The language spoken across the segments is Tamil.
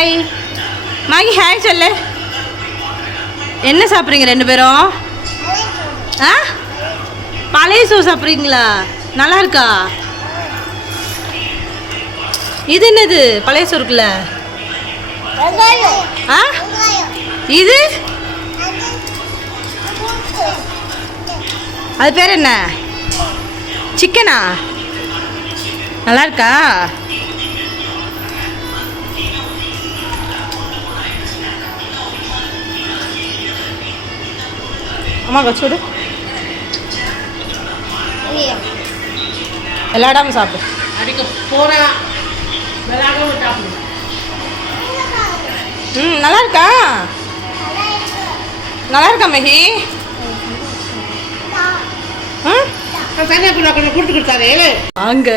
ஹாய் மாகி, ஹாய் சொல்லு. என்ன சாப்பிட்றீங்க ரெண்டு பேரும்? ஆ, பழைய சோறு சாப்பிட்றீங்களா? நல்லா இருக்கா? இது என்னது பழைய சோறுக்குள்ள? ஆ, இது அது பேர் என்ன? சிக்கனா? நல்லா இருக்கா? அம்மா வச்சுடு. விளையாடாம சாப்பிடு. அடிக்க போறா விளையாடாம சாப்பிடு. நல்லா இருக்கா? நல்லா இருக்கா மஹி? தனியா கொஞ்சம் கொடுத்துக்கிட்டாரு அங்க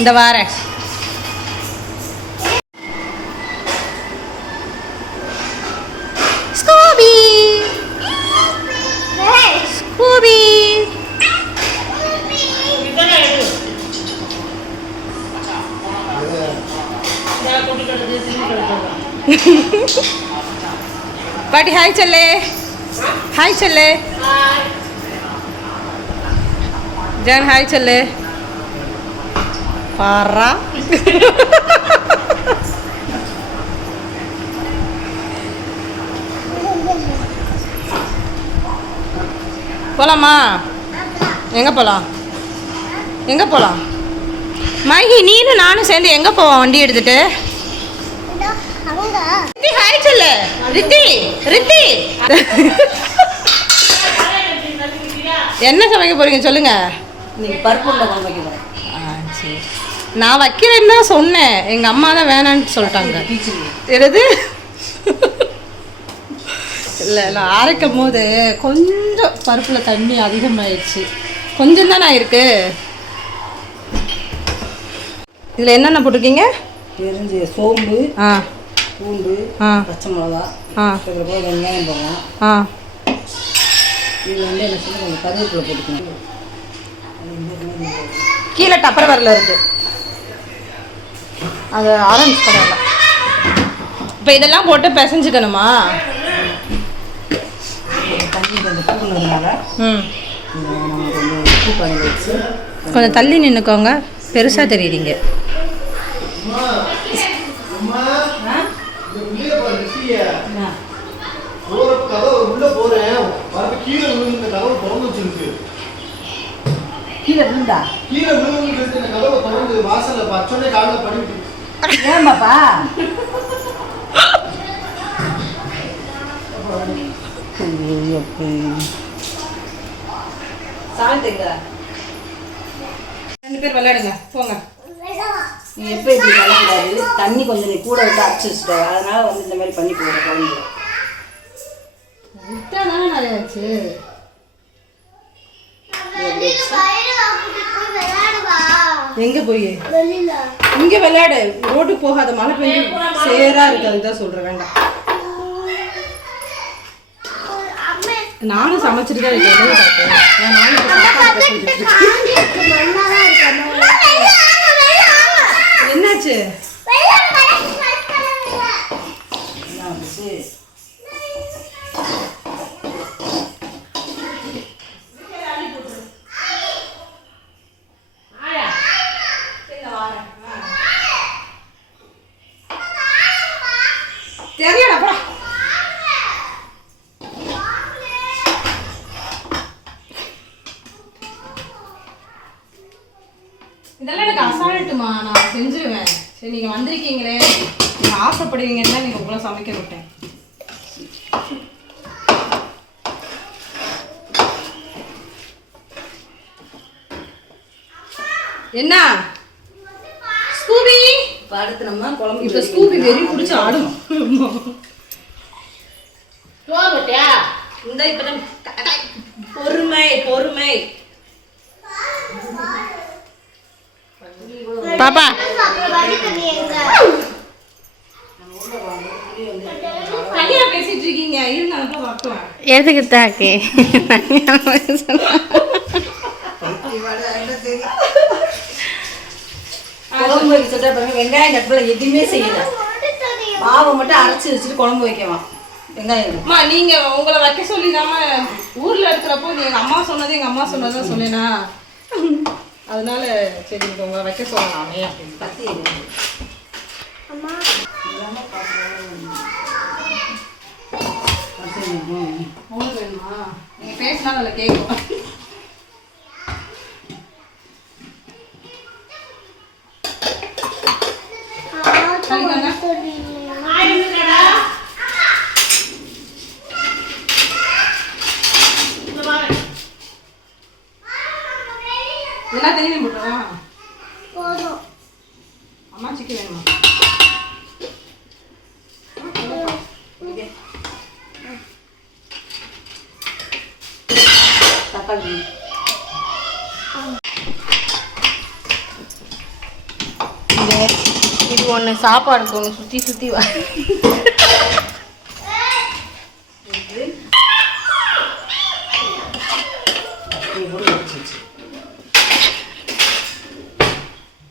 இந்த வாரேன். ஸ்கூபி ஸ்கூபி பாட்டி ஹாய் சொல்லு. ஹாய் சொல்லு. ஜான் ஹாய் சொல்லு. பாரா போலாமா? எங்கே போகலாம்? எங்கே போகலாம்? மகி, நீனும் நானும் சேர்ந்து எங்கே போவோம் வண்டி எடுத்துட்டு? ஹாய் சொல்லு. ரித்தி ரித்தி என்ன சமைக்க போறீங்க சொல்லுங்க. நீங்கள் பருப்பு வைக்க போகிறேன். சரி, நான் வைக்கிறேன்னு தான் சொன்னேன். எங்கள் அம்மா தான் வேணான்னு சொல்லிட்டாங்க. எது இல்லை இல்லை, அரைக்கும் போது கொஞ்சம் பருப்பில் தண்ணி அதிகமாகிடுச்சு. கொஞ்சம் தானே இருக்கு. இதில் என்னென்ன போட்டிருக்கீங்க? பெருஞ்சு சோம்பு, ஆ, பூண்டு, பச்சை மிளகா, அதுக்கப்புறம் வெங்காயம் போடலாம். இதில் என்ன சொல்லி கொஞ்சம் கருவேப்பிலை போட்டுக்கணும். கீழே டப்பர் வரல இருக்கு, அது ஆரஞ்சு கலர்ல. இப்போ இதெல்லாம் போட்டு பிசைஞ்சுக்கணுமா? தண்ணி கொஞ்சம் கூடுனதுனால உப்பு பண்ணி வச்சு கொஞ்சம் தள்ளி நின்றுக்கோங்க, பெருசாக தெரியுறீங்க. கீழே விழுந்தா கீழே விழுந்து கதவை திறந்து வாசல்ல பச்சோனே காலில் படிவிட்டு ஏமாப்பா சாப்பிட்டுங்க. 2 பேர் விளையாடுங்க போங்க. நீ எப்போ இப்படி பண்ணக்கூடாது. தண்ணி கொஞ்சம் நீ கூட விட்டு அரைச்சி வச்சுட்ட, அதனால வந்து இந்த மாதிரி பண்ணி போடுற குழம்பு. விட்டாதானே நிறைய ஆச்சு. எங்க போய் இங்க விளையாடு, ரோட்டுக்கு போகாத, மழை பெஞ்சு சேரா இருக்கு, அதுதான் சொல்றேன். வேண்டாம், நானும் சமைச்சிட்டு தான் இருக்கேன். என்னாச்சு? தெரியல போடா. இதெல்லாம் எனக்கு அசால்ட்டுமா, நான் செஞ்சிருவேன். சரி, நீங்கள் வந்திருக்கீங்களே, நீங்கள் ஆசைப்படுவீங்கன்னா நீங்கள் உங்களை சமைக்க விட்டேன். என்ன ஸ்கூபி அடுத்து நம்ம குழம்பு இப்போ ஸ்கூபி வெறி பிடிச்சி ஆடும். இந்த இப்பதான் பொறுமை பொறுமை. பாப்பா தனியா பேசிட்டு இருக்கீங்க, இருங்க வரட்டும். எதுக்கு தாக்கே குழம்பு வைக்க சொல்லிட்டு பாருங்க, வெங்காயம் கட்டில எதுவுமே செய்யல, மாவை மட்டும் அரைச்சி வச்சுட்டு குழம்பு வைக்கலாம். வெங்காயம் அம்மா நீங்க உங்களை வைக்க சொல்லிடாம ஊர்ல இருக்கிறப்போ எங்க அம்மா சொன்னது எங்க அம்மா சொன்னதான் சொன்னேனா, அதனால சரி நீங்க உங்களை வைக்க சொல்லலாமே அப்படின்னு. கத்தி உங்களுக்கு வேணுமா? நீங்க பேசினா அதில் கேட்கும். எல்லா தண்ணியும் போட்டுருவா. அம்மா சிக்கன் வேணுமா? தக்காளி இது ஒன்று சாப்பாடுக்கு ஒன்று சுற்றி சுற்றி வா.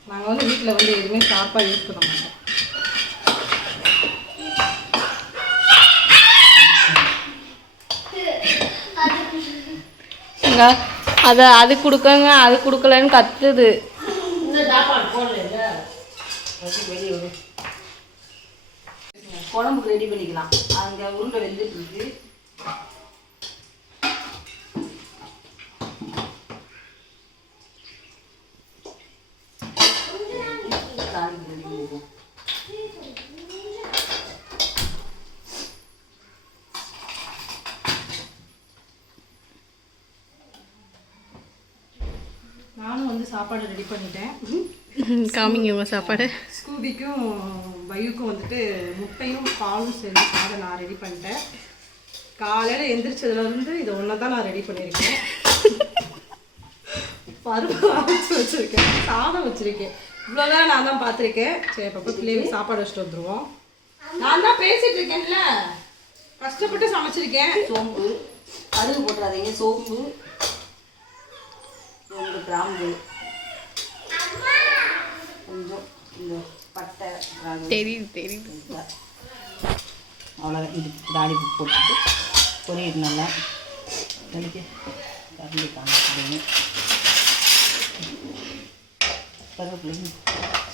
நாங்கள் வந்து வீட்டில் வந்து எதுவுமே சாப்பாடு யூஸ் பண்ண மாட்டோம். அதை அது கொடுக்கங்க அது கொடுக்கலன்னு கத்துது. குழம்புக்கு ரெடி பண்ணிக்கலாம். அங்கே உருண்டை வெந்துட்டு இருக்கு. நானும் வந்து சாப்பாடு ரெடி பண்ணிட்டேன். காமிங்க உங்கள் சாப்பாடு. ஸ்கூபிக்கும் பையுக்கும் வந்துட்டு முட்டையும் பாலும் சரி சாதம் நான் ரெடி பண்ணிட்டேன். காலையில் எந்திரிச்சதுலேருந்து இது ஒன்று தான் நான் ரெடி பண்ணியிருக்கேன். பருப்பு அரைச்சி வச்சுருக்கேன், சாதம் வச்சுருக்கேன். இவ்வளோதான் நான் தான் பார்த்துருக்கேன். சரி அப்போ பிள்ளைகளுக்கு சாப்பாடு வச்சுட்டு வந்துடுவோம். நான் தான் பேசிகிட்டு இருக்கேன்ல, கஷ்டப்பட்டு சமைச்சிருக்கேன். சோம்பு கடுகு போட்டுறாதீங்க. சோம்பு, கிராம்பு, கொஞ்சம் இந்த பட்டை, தெரியுது. அவ்வளோதான். இது தாளிப்பு போட்டுட்டு பொரியல் நல்லா கலக்கி கரண்டி காமிச்சிடுங்க. கருவேப்பிலை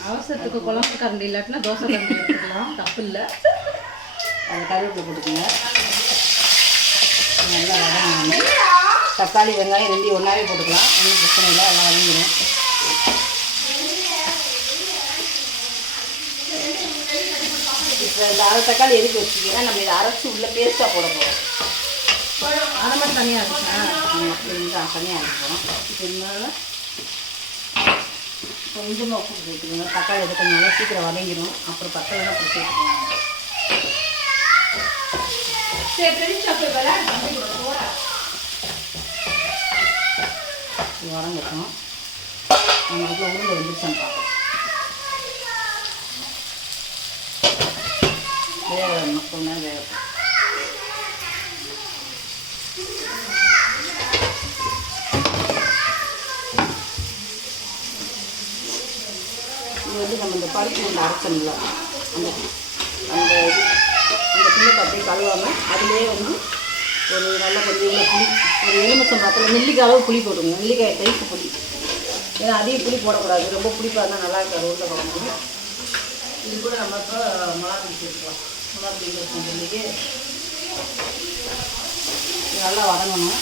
அவசரத்துக்கு குழம்பு கரண்டி இல்லாட்டினா தோசை கரண்டி எடுத்துக்கலாம், தப்பு இல்லை. அதை கருவேப்பிலை போட்டுக்கோங்க. நல்லா வதங்கணும். தக்காளி வெங்காயம் ரெண்டையும் ஒன்றாவே போட்டுக்கலாம், ஒன்றும் பிரச்சனை இல்லை, எல்லாம் வதங்கிடும். இப்போ இந்த அரை தக்காளி எதுக்கு வச்சுக்கிங்கன்னா நம்ம இதை அரைச்சி உள்ள பேஸ்ட்டாக போட போகிறோம். அதை மட்டும் தனியாக இருக்குண்ணா. இதுதான் தனியாக அரைப்போம். இப்போ இதனால கொஞ்சமாக உப்பு சேர்த்துக்கோங்க. தக்காளி எது கொஞ்சம் நல்லா சீக்கிரம் வதங்கிடும். அப்புறம் பத்தலை அப்புறம் சேர்த்துக்கோங்க. இது வதங்கட்டும். நம்ம அதுக்குள்ள உருண்டை வந்துருச்சான்னு பார்ப்போம். வேக வேணும், கொஞ்ச நேரம் வேகட்டும். இது வந்து நம்ம இந்த பருப்பு ஒன்று அரைச்சோம்ல, அந்த அந்த இது அந்த புளியை அப்படியே கழுவாமல் அதிலே வந்து ஒரு நல்ல கொஞ்சம் இவ்வளோ புளி, ஒரு எலுமிச்சம் பழத்தில் நெல்லிக்காய் அளவு புளி போட்டுக்கோங்க. நெல்லிக்காய் டைப்பு புளி, ஏன்னா அதிக புளி போடக்கூடாது, ரொம்ப புளிப்பாக இருந்தால் நல்லா இருக்காது உருண்டை குழம்பு. இது கூட நம்ம இப்போ மிளகாய் சேர்த்துக்கலாம். மிளகாய் இருக்கும் சொல்லிக்கு இது நல்லா வதங்கணும்.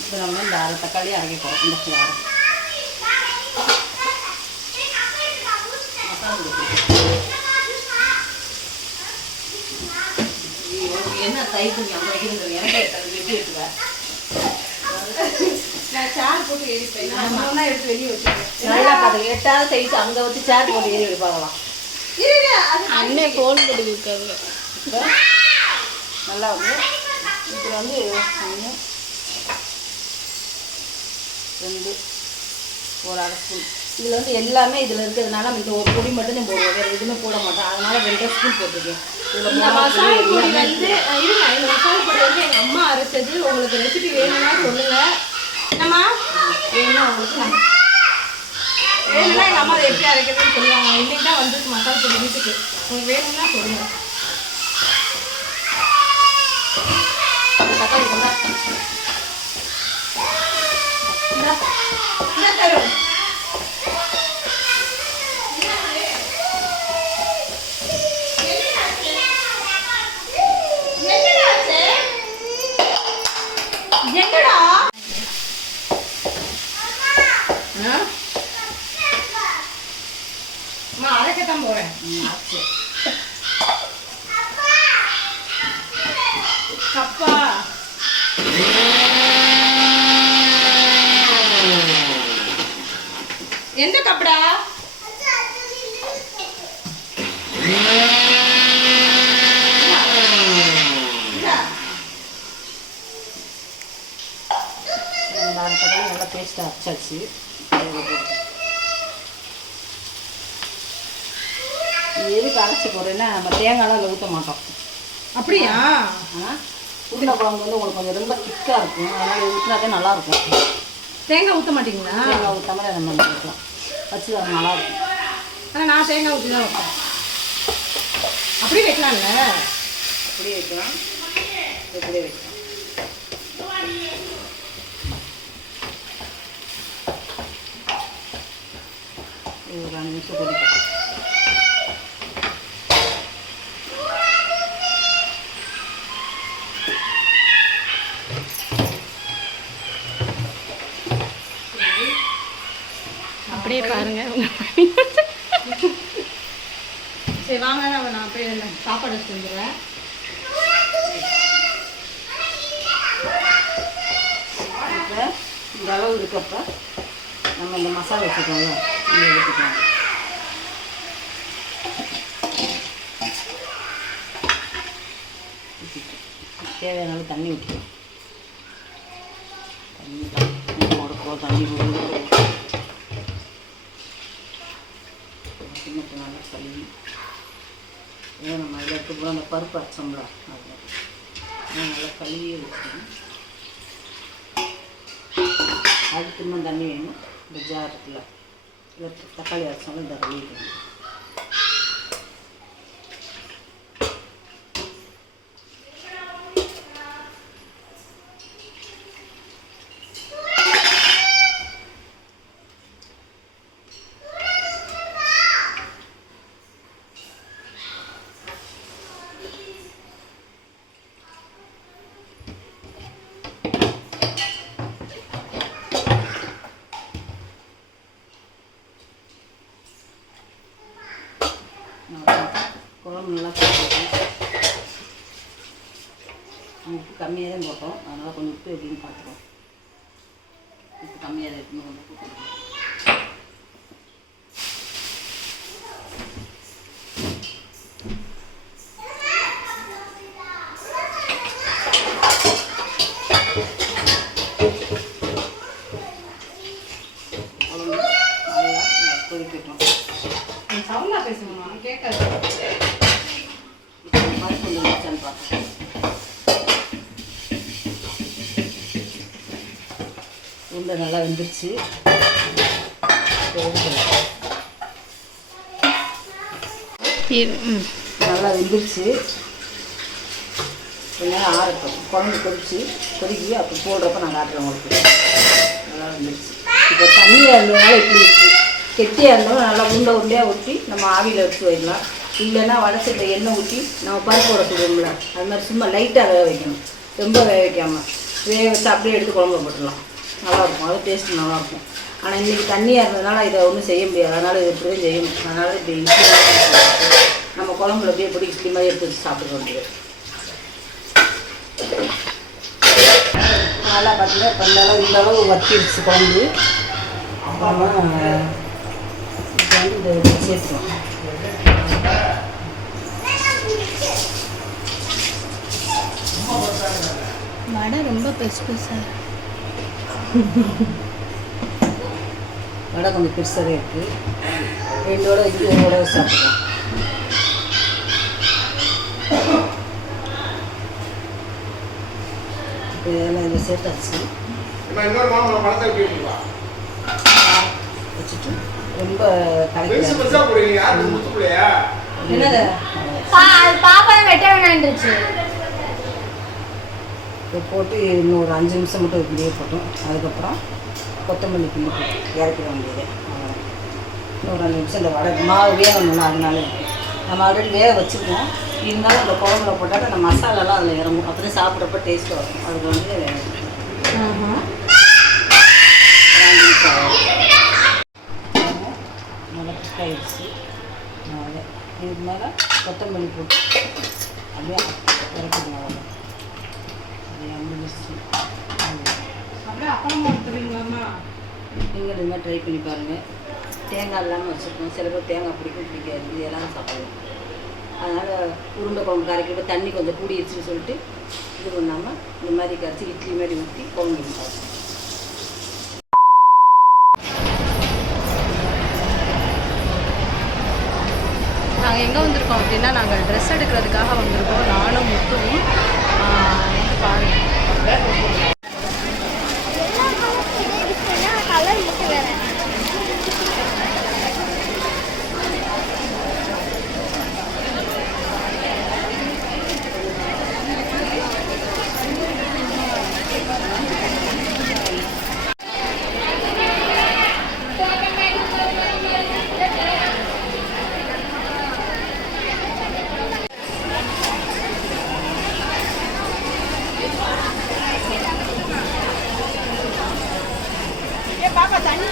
இப்போ நம்ம இந்த அரை தக்காளியை அரைக்க போகிறோம். இந்த அரை என்ன தயிர் கொஞ்சம் அங்கே வைக்கிறது எனக்கு வெட்டி எடுத்துவேன். நான் சேர் போட்டு ஏறிப்பேன். நான் எடுத்து வெளியே வச்சுருக்கேன். நல்லா பார்த்து 8வது சைஸ் அங்கே வச்சு சேர் போட்டு ஏறி எடுப்பாங்களாம். அண்ணே ஃபோன் போட்டு கொடுக்காங்க. நல்லா வந்து இதில் வந்து 1 2 ஒரு அரை ஸ்பூன். இதில் வந்து எல்லாமே இதில் இருக்கிறதுனால நம்ம இந்த ஒரு பொடி மட்டும் தான் போடுவோம், வேறு எதுவுமே போட மாட்டோம். அதனால் 2 ஸ்பூன் போட்டிருக்கேன். இந்த மசாலா பொடி வந்து இருங்க, இந்த மசாலா பொடி வந்து எங்கள் அம்மா அரைச்சது. உங்களுக்கு ரெசிபி வேணும்னா சொல்லுங்க. என்னம்மா வேணும்னா உங்களுக்கு வேணும்னா எங்கள் அம்மா அதை எப்படி அரைக்கிறதுன்னு சொல்லுவாங்க. இன்னைக்கு தான் வந்து மசாலா பொடி வீட்டுக்கு. உங்களுக்கு வேணும்னா சொல்லுங்க. தக்காளி கொண்டா தரும் என்னடா அம்மா அரைக்கத்தான் போறேன். ஆச்சு. கப்பா எந்த கப்படா? தக்காளி நல்லா பேஸ்ட்டாக அரைச்சாச்சு. எதுக்கு அரைச்சி போடுறேன்னா நம்ம தேங்காய்லாம் அதில் ஊற்ற மாட்டோம். அப்படியா? ஆனால் உருண்டை குழம்பு வந்து உங்களுக்கு கொஞ்சம் ரொம்ப திக்காக இருக்கும். அதனால் ஊற்றினாதே நல்லாயிருக்கும். தேங்காய் ஊற்ற மாட்டீங்களா? தேங்காய் ஊற்றாம நம்ம வைக்கலாம். வச்சு அது நல்லாயிருக்கும். ஆனால் நான் தேங்காய் ஊற்றி தான் வைப்பேன். அப்படியே வைக்கலாம்ல? அப்படியே வைக்கலாம், இப்படியே வைக்கலாம். ஒரு 5 நிமிஷம் கொதிக்கும். அப்படியே பாருங்க. சரி வாங்க, நான் அப்படியே சாப்பாடு செஞ்சுருவேன். இப்போ இந்த அளவு இருக்கப்போ நம்ம இந்த மசாலா வச்சுக்கோங்க, இங்கே ஊற்றிக்கலாம். தேவையான அளவு தண்ணி ஊற்றிக்கலாம். தண்ணி கொடுக்கோ தண்ணி சின்னத்து நல்லா கழுவி ஏன் நம்ம அதில் இருக்க அந்த பருப்பு அரைச்சோம்ல அதில் நல்லா கழுவியே வச்சுக்கணும். அதுக்கு இன்னும் தண்ணி வேணும். இந்த ஜார் இருக்குல்ல, இல்லை தக்காளி அரைச்சாலும் இந்த கழுவிக்கணும். குழம்பு நல்லா போட்டு உப்பு கம்மியாக தான் போட்டோம். அதனால் கொஞ்சம் உப்பு எப்படின்னு பார்த்துக்கோம். உப்பு கம்மியாக தான் இருக்குன்னு கொஞ்சம் உப்பு போட்டுக்கோம். குழம்பு நல்லா கொதிக்கட்டும். சவுண்டா பேசணுமா? கேட்காது. பருப்பு கொஞ்சம் வச்சான்னு பார்த்தேன். உருண்டை நல்லா வெந்துருச்சு. நல்லா வெந்துருச்சு. கொஞ்ச நேரம் ஆறட்டும். குழம்பு கொதிக்கி அப்போ போடுறப்ப நான் காட்டுறேன் உங்களுக்கு. நல்லா வெந்துருச்சு. இப்போ தண்ணியாக இருந்ததுனால இப்படி இருக்குது. கெட்டியாக இருந்தாலும் நல்லா உருண்டையாக ஊற்றி நம்ம ஆவியில் வச்சு வைக்கலாம். இல்லைன்னா வடச்சட்டை எண்ணெய் ஊற்றி நம்ம பருப்போட சுடுவோம்ல, அது மாதிரி சும்மா லைட்டாக வேக வைக்கணும். ரொம்ப வேக வைக்காமல் வேக வச்சு அப்படியே எடுத்து குழம்புல போட்டுடலாம். நல்லாயிருக்கும். அது டேஸ்ட்டு நல்லாயிருக்கும். ஆனால் இன்றைக்கி தண்ணியாக இருந்ததுனால இதை ஒன்றும் செய்ய முடியாது. அதனால் இது இப்படி தான் செய்யணும். அதனால் இப்படி நம்ம குழம்புல அப்படியே இப்படி இப்படி மாதிரி எடுத்து வச்சு சாப்பிட வேண்டியது. நல்லா பார்த்தீங்கன்னா இப்போ இந்த அளவு வத்திடுச்சு குழம்பு. அப்புறமா இப்போ வந்து இதை சேர்த்துக்கலாம். வடை ரொம்ப பெருசு பெருசாக வடை கொஞ்சம் பெருசாகவே இருக்குது. 2 வடை வச்சு 1 வடை சாப்பிட்றோம். இப்போ இதெல்லாம் இதில் சேர்த்தாச்சு. இன்னொரு மாமன் பழத்தை விட்டுருவா வச்சுட்டு ரொம்ப பெருசு பெருசா போடுவீங்க. யாருக்கு முத்துக்குள்ளையா? என்னது பாப்பா வெட்ட வேணான்றுச்சு. இதை போட்டு இன்னும் ஒரு 5 நிமிஷம் மட்டும் இப்படியே போட்டோம். அதுக்கப்புறம் கொத்தமல்லி கிள்ளி போட்டு இறக்கிட வேண்டியது. இன்னும் ஒரு 5 நிமிஷம் இந்த வடை மாவு வேகணும்னா அதனால நம்ம ஆல்ரெடி வேக வச்சுருக்கோம். இருந்தாலும் அந்த குழம்புல போட்டால் அந்த மசாலாலாம் அதில் இறங்கும். அப்போ தான் சாப்பிட்றப்ப டேஸ்ட் வரும். அதுக்கு வந்து 2 நிமிஷம் ஆகும். நல்லா குக்காயிடுச்சு. இதுக்கு மேலே கொத்தமல்லி போட்டு அப்படியே இறக்கிடுங்க. அப்படியே முடிச்சு அப்படியே அப்பளமா எடுத்துருவீங்களாம்மா? நீங்கள் இது மாதிரி ட்ரை பண்ணி பாருங்கள். தேங்காய் இல்லாமல் வச்சுருக்கோம். சில பேர் தேங்காய் பிடிக்காது. இது எல்லாம் சாப்பிடுவோம். அதனால் உருண்டை குழம்பு கரைக்கிறப்ப தண்ணி கொஞ்சம் கூடிடுச்சுன்னு சொல்லிட்டு இது பண்ணாமல் இந்த மாதிரி கரைச்சி இட்லி மாதிரி ஊற்றி குழம்பு வைப்போம். நாங்கள் எங்கே வந்திருக்கோம் அப்படின்னா, நாங்கள் ட்ரெஸ் எடுக்கிறதுக்காக வந்திருக்கோம். நானும் முத்துவும் பாருங்கள். கலர் மட்டும் வேற. பாப்பா தண்ணி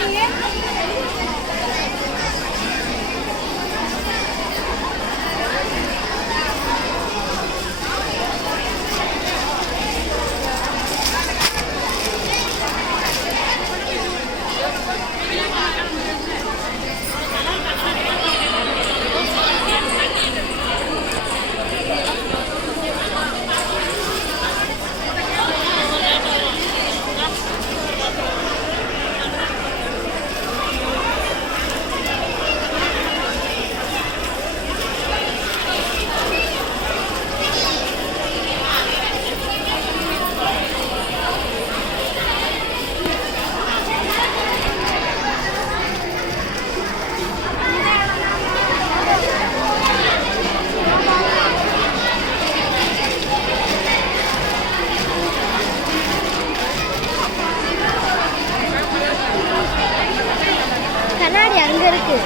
கண்ணாடி அங்க இருக்கு.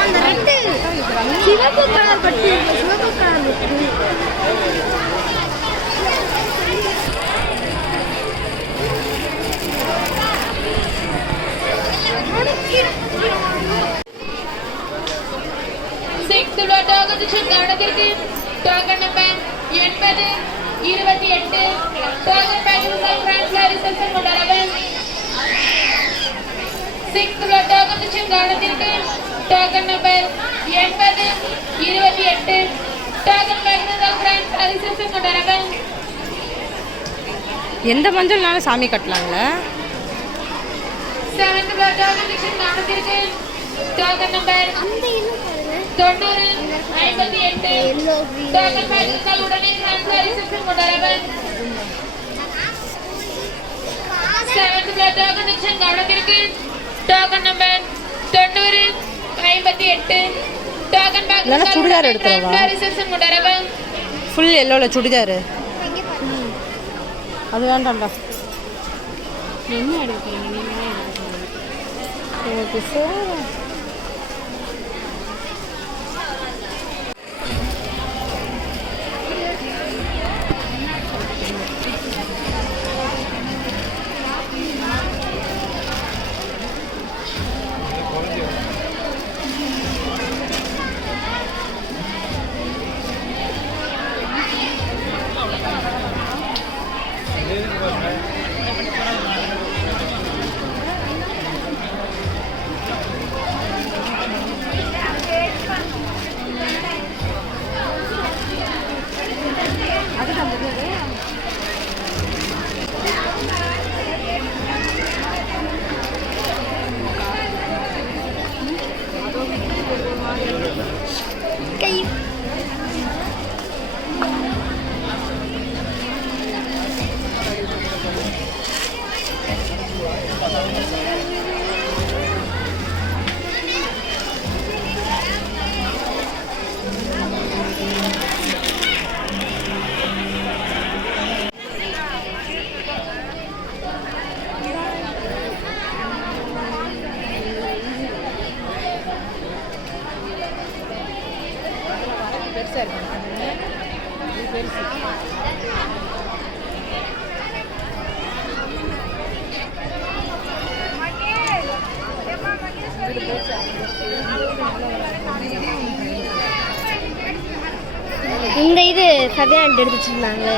அந்த ரெட்டு சிவப்பு கலர் பட்டு சிவப்பு கலர் பட்டு. கணக்கிற்கு token number 80 28 token package transfer reception கொண்டாடவன் 6th டோக்கன் டிஷன் கணக்கிற்கு token number 80 28 token package transfer reception கொண்டாடவன். எந்த மஞ்சள்னாலும் சாமி கட்டலாங்களா? 7th டோக்கன் டிஷன் கணக்கிற்கு டோக்கன் நம்பர் அந்த இன்னும் பாருங்க 90 58 எல்லோ கிரீன் டோக்கன் பேக்கேஜ் உடனே டிரான்ஸ்ஃபர் ரிசப்ஷன் கொண்டாடவன். 7th டோக்கன் டிஷன் கணக்கிற்கு டோக்கன் நம்பர் 90 58 டோக்கன் இல்லைன்னா சுடிதார் எடுத்துருவா. டிரான்ஸ்ஃபர் ரிசப்ஷன் கொண்டாடவன். ஃபுல் எல்லோவில் சுடிதார் எங்க பாருங்க. அது வேண்டாம்டா. என்ன எடுக்கிறீங்க நீங்களே எடுக்கிறீங்க. எனக்கு சோறு இந்த இது சதையாண்டு எடுத்து வச்சிருந்தாங்களே.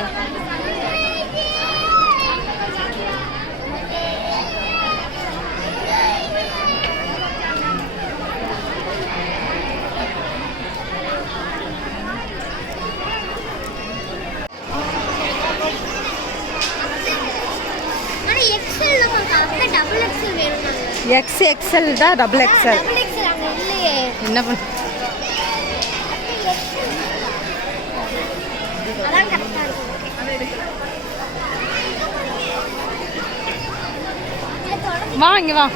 XXL தான் டபுள் எக்ஸ்எல். என்ன பண்ண வா இங்க வா.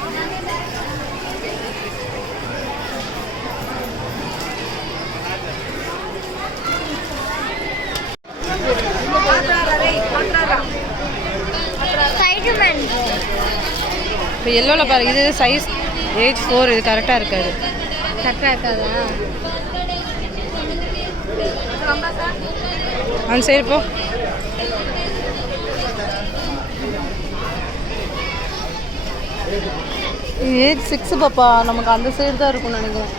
இப்போ எல்லோவில் பாரு, இது சைஸ் 8-4, இது கரெக்டாக இருக்காது. கரெக்டாக இருக்காதா? அந்த சைடு போ. ஏஜ் 6 பாப்பா, நமக்கு அந்த சைடு தான் இருக்கும்னு நினைக்கிறேன்.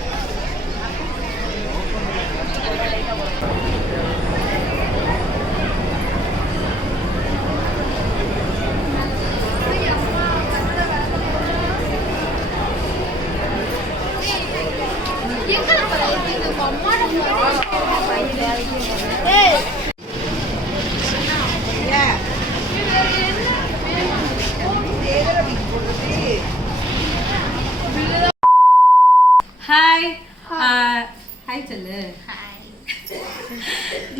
ஹாய் ஹாய் சொல்லு.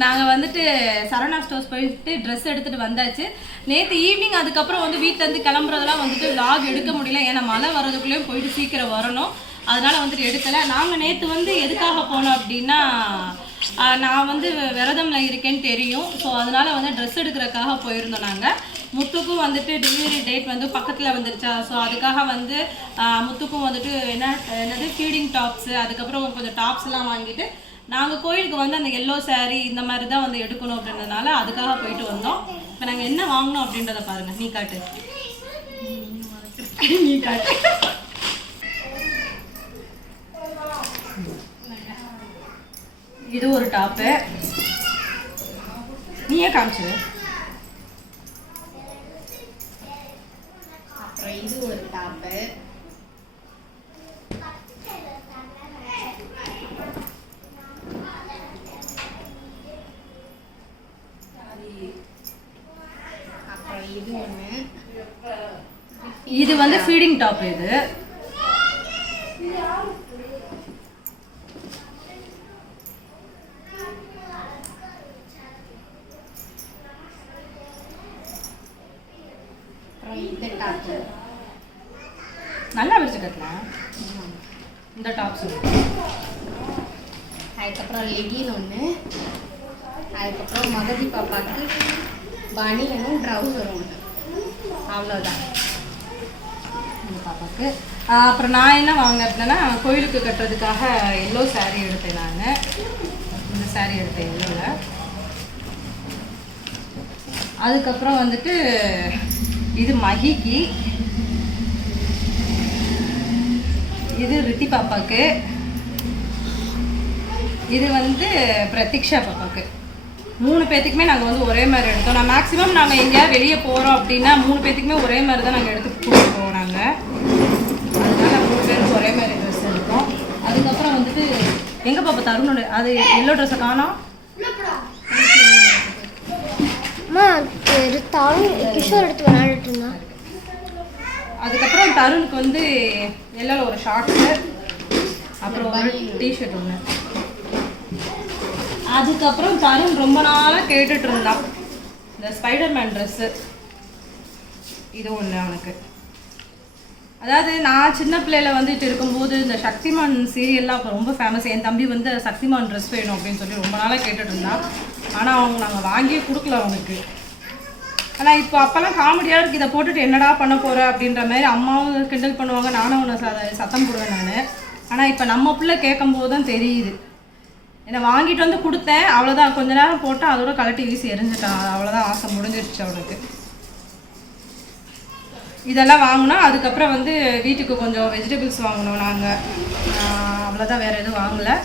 நாங்கள் வந்துட்டு சரவணா ஸ்டோர்ஸ் போயிட்டு ட்ரெஸ் எடுத்துகிட்டு வந்தாச்சு. நேற்று ஈவினிங் அதுக்கப்புறம் வந்து வீட்டிலேருந்து கிளம்புறதெல்லாம் வந்துட்டு vlog எடுக்க முடியல. ஏன்னா மழை வர்றதுக்குள்ளேயும் போயிட்டு சீக்கிரம் வரணும். அதனால் வந்துட்டு எடுக்கலை. நாங்கள் நேற்று வந்து எதுக்காக போனோம் அப்படின்னா, நான் வந்து விரதமில் இருக்கேன்னு தெரியும். ஸோ அதனால் வந்து ட்ரெஸ் எடுக்கிறதுக்காக போயிருந்தோம். நாங்கள் முத்துக்கும் வந்துட்டு டெலிவரி டேட் வந்து பக்கத்தில் வந்துருச்சா. ஸோ அதுக்காக வந்து முத்துக்கும் வந்துட்டு என்னது ஃபீடிங் டாப்ஸு, அதுக்கப்புறம் கொஞ்சம் டாப்ஸ்லாம் வாங்கிட்டு நாங்கள் கோயிலுக்கு வந்து அந்த எல்லோ saree இந்த மாதிரி தான் வந்து எடுக்கணும் அப்படின்றதுனால அதுக்காக போயிட்டு வந்தோம். இப்போ நாங்கள் என்ன வாங்கினோம் அப்படின்றத பாருங்கள். நீ காட்டு, நீ காட்டு. இது ஒரு டாப்பு, நீயே காமிச்சிரு. அப்புறம் இது ஒரு டாப்பு, அப்புறம் இது ஒன்று. இது வந்து ஃபீடிங் டாப். இது இந்த டாப்பு நல்லா வச்சு கட்டலாம். இந்த டாப்ஸ் அதுக்கப்புறம் லெகின் ஒன்று, அதுக்கப்புறம் மகதி பாப்பாவுக்கு பனியனும் ட்ரௌசரும் ஒன்று. அவ்வளோதான் இந்த பாப்பாவுக்கு. அப்புறம் நான் என்ன வாங்கினேன்னா, கோயிலுக்கு கட்டுறதுக்காக எல்லோ saree எடுத்தேன். நான் இந்த saree எடுத்தேன் எல்லோவில். அதுக்கப்புறம் வந்துட்டு இது மகிக்கு, இது ரித்தி பாப்பாவுக்கு, இது வந்து பிரதீக்ஷா பாப்பாவுக்கு. 3 பேர்த்துக்குமே நாங்கள் வந்து ஒரே மாதிரி எடுத்தோம். நான் மேக்ஸிமம் நாங்கள் எங்கேயாவது வெளியே போகிறோம் அப்படின்னா 3 பேர்த்துக்குமே ஒரே மாதிரி தான் நாங்கள் எடுத்து கொடுப்போம். நாங்கள் அதனால 3 பேருக்கு ஒரே மாதிரி ட்ரெஸ் எடுத்தோம். அதுக்கப்புறம் வந்துட்டு எங்கே பாப்பா தருணோட அது எல்லோ ட்ரெஸ்ஸை காணோம். கிஷோர் எடுத்து விளையாடிட்டு இருந்தான். அதுக்கப்புறம் தருணுக்கு வந்து எல்லோவில் ஒரு ஷார்ட்ஸு, அப்புறம் ஒரு டிஷர்ட் ஒன்று. அதுக்கப்புறம் தருண் ரொம்ப நாளாக கேட்டுட்டு இருந்தான் இந்த ஸ்பைடர்மேன் ட்ரெஸ்ஸு. இது ஒன்று அவனுக்கு. அதாவது நான் சின்ன பிள்ளையில வந்துட்டு இருக்கும்போது இந்த சக்திமான் சீரியல்லாம் அப்போ ரொம்ப ஃபேமஸ். என் தம்பி வந்து சக்திமான் ட்ரெஸ் வேணும் அப்படின்னு சொல்லி ரொம்ப நாளாக கேட்டுட்டு இருந்தான். ஆனால் அவங்க நாங்கள் வாங்கியே கொடுக்கல அவனுக்கு. ஆனால் இப்போ அப்போல்லாம் காமெடியாக இருக்குது, இதை போட்டுட்டு என்னடா பண்ண போகிற அப்படின்ற மாதிரி அம்மாவும் கிண்டல் பண்ணுவாங்க, நானும் அவனை சத்தம் போடுவேன் நான். ஆனால் இப்போ நம்ம பிள்ளை கேட்கும் போது தான் தெரியுது. என்னை வாங்கிட்டு வந்து கொடுத்தேன், அவ்வளோதான். கொஞ்ச நேரம் போட்டால் அதோட கலட்டி வீசி எரிஞ்சிட்டான். அவ்வளோதான், ஆசை முடிஞ்சிருச்சு அவனுக்கு. இதெல்லாம் வாங்கினா அதுக்கப்புறம் வந்து வீட்டுக்கு கொஞ்சம் வெஜிடபிள்ஸ் வாங்கினோம் நாங்கள். அவ்வளோதான், வேறு எதுவும் வாங்கலை.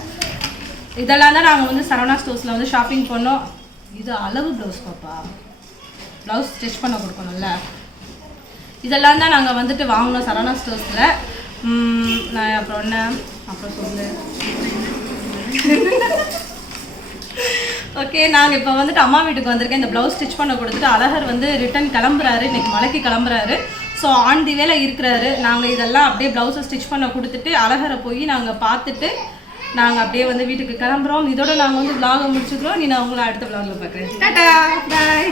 இதெல்லாம் தான் நாங்கள் வந்து சரவணா ஸ்டோர்ஸில் வந்து ஷாப்பிங் பண்ணோம். இது அளவு ப்ளவுஸ் பாப்பா, ப்ளவுஸ் ஸ்டிச் பண்ண கொடுக்கணும்ல. இதெல்லாம் தான் நாங்கள் வந்துட்டு வாங்கினோம் சரவணா ஸ்டோர்ஸில். நான் அப்புறம் என்ன அப்புறம் சொல்லு. ஓகே, நாங்கள் இப்போ வந்துட்டு அம்மா வீட்டுக்கு வந்திருக்கேன். இந்த ப்ளவுஸ் ஸ்டிச் பண்ண கொடுத்துட்டு அழகர் வந்து ரிட்டன் கிளம்புறாரு, இன்றைக்கி மலைக்கு கிளம்புறாரு. ஸோ ஆன் தி வேலை இருக்கிறாரு. நாங்கள் இதெல்லாம் அப்படியே ப்ளவுஸை ஸ்டிச் பண்ண கொடுத்துட்டு அழகரை போய் நாங்கள் பார்த்துட்டு நாங்கள் அப்படியே வந்து வீட்டுக்கு கிளம்புறோம். இதோட நாங்கள் வந்து விலாகை முடிச்சுக்கிறோம். நான் உங்களை அடுத்த விலாகில் பார்க்குறேன். டாடா, பாய்.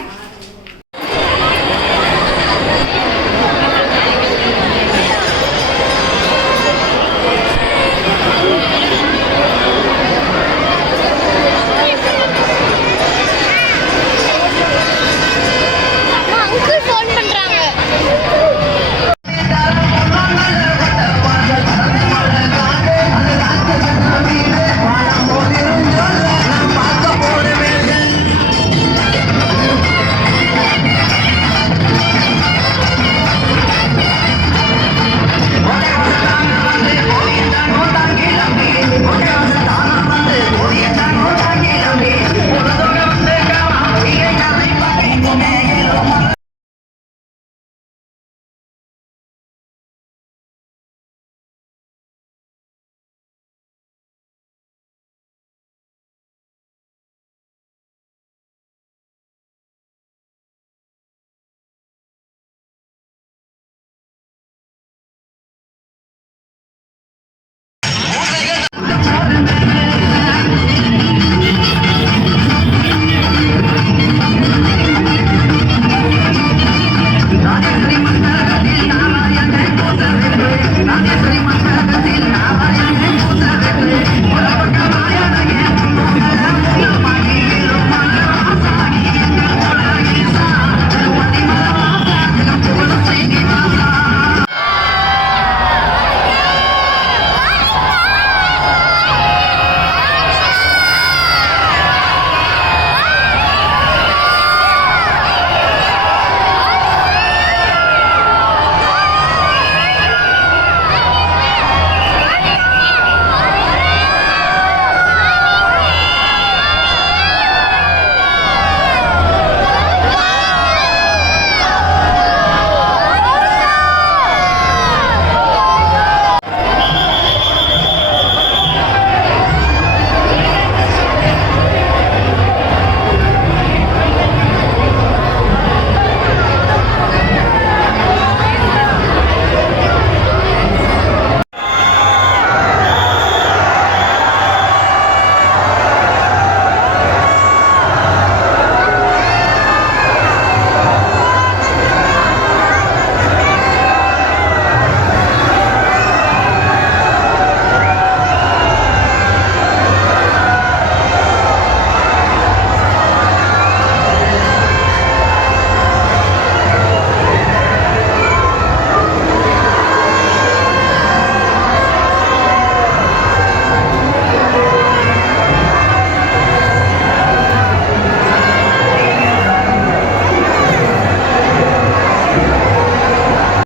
Terima kasih.